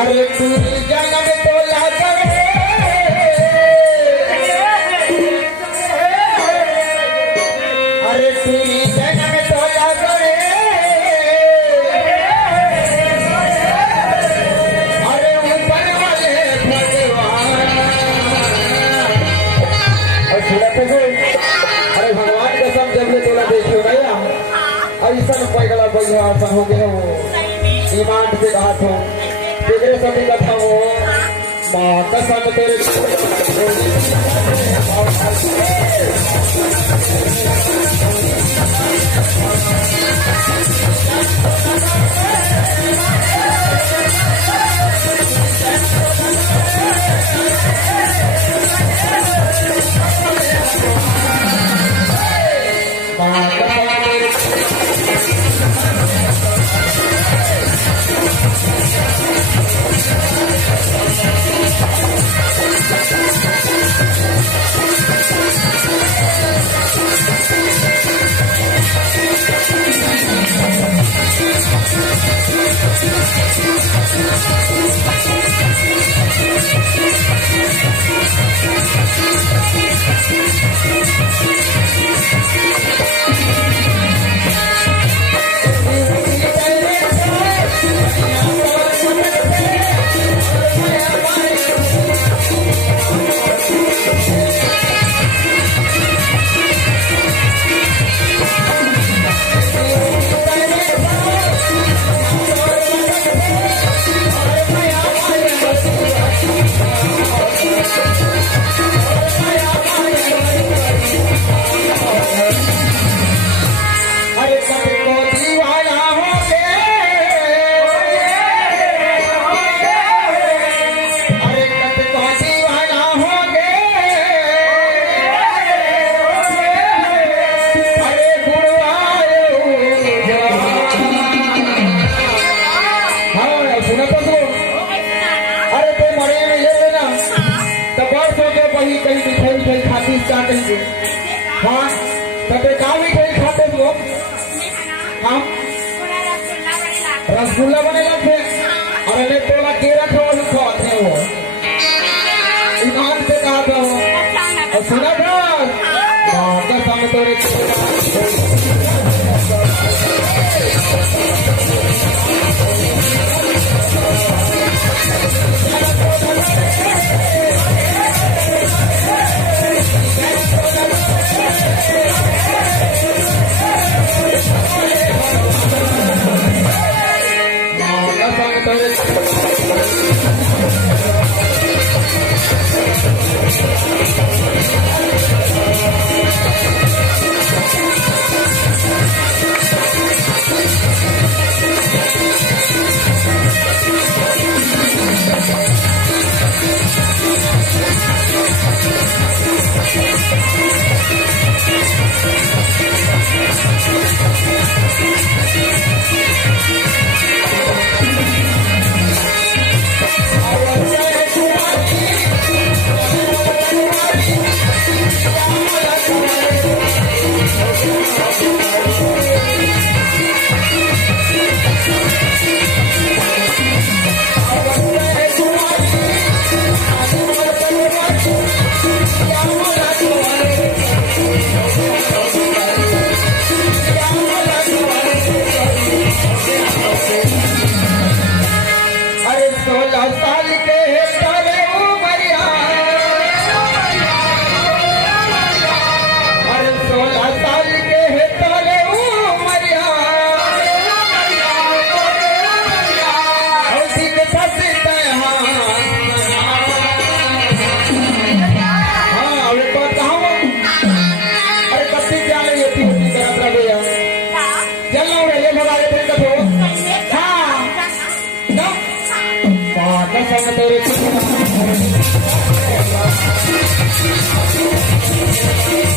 अरे तू जन्म तोला करे अरे तू जन्म तोला करे अरे ऊपर वाले भगवान अरे भगवान कसम जब ये तोला देखियो भैया ऐसा पैगला भगवान हो गया वो ईमान से कहा था तेरे सभी कथा हो माँ कसम तेरे हाँ तबे गाँव में कोई खाते हो हम रसगुल्ला बने लगते और अनेक तोला केरा खाओ खाते हो ईमान से कहा था और सुना था कसम तोरे Thank you.